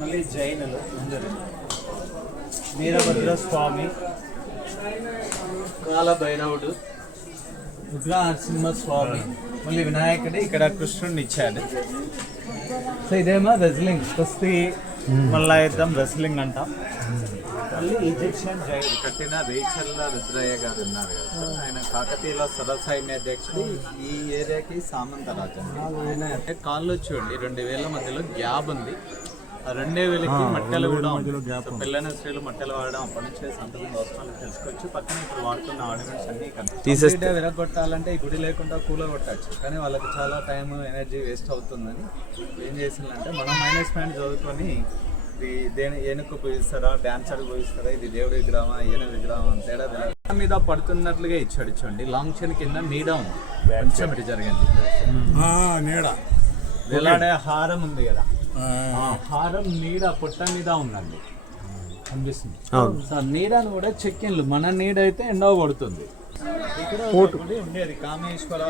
మళ్ళీ జైనులు అందరూ వీరభద్ర స్వామి, కాలభైరవుడు, ఉగ్ర నరసింహ స్వామి, మళ్ళీ వినాయకుడు, ఇక్కడ కృష్ణుడిని ఇచ్చాడు. సో ఇదేమో రెజ్లింగ్, కుస్తీ మల్లాయుద్ధం రెజ్లింగ్ అంటాం. మళ్ళీ ఈజిప్షియన్ జైలు కట్టిన రేచల్ల రుద్రయ్య గారు ఉన్నారు కదా, ఆయన కాకతీయుల సర్వసైన్యాధ్యక్షుడు. ఈ ఏరియాకి సామంత రాజు. ఆయన అంటే కాళ్ళు చూడండి 2000 మధ్యలో గ్యాప్ ఉంది. 2000కి మట్టెలు కూడా పిల్లల స్త్రీలు మట్టెలు వాడడం అప్పటి నుంచి సంతకం అవసరాలు తెలుసుకోవచ్చు. పక్కన ఇప్పుడు వాడుతున్న ఆర్డినెంట్స్ అన్ని తీసేస్తే విరగొట్టాలంటే ఈ గుడి లేకుండా కూలగొట్టచ్చు, కానీ వాళ్ళకి చాలా టైం ఎనర్జీ వేస్ట్ అవుతుందని ఏం చేసిందంటే మనం మేనేజ్మెంట్ చదువుకొని ఇది ఏనుగు పూజిస్తారా, డాన్సర్ పూజిస్తారా, ఇది దేవుడి విగ్రహం ఏనుగు విగ్రహం తేడా మీద పడుతున్నట్లుగా ఇచ్చాడు. చూడండి లాంగ్ చైన్ కింద నీడ ఉంది, కొంచెం ఇటు జరిగింది నీడ. వేలాడే హారం ఉంది కదా, హారం నీడ పొట్ట మీద ఉందండి, కనిపిస్తుంది. సో నీడను కూడా చెక్కిన్లు, మన నీడ అయితే ఎండవ పడుతుంది. ఇక్కడ ఉండేది కామేశ్వర